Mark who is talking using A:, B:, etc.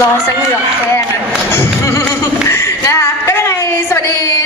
A: ร้อนสะเหงือกแห้ง
B: นะคะก็ยังไงสวัสดี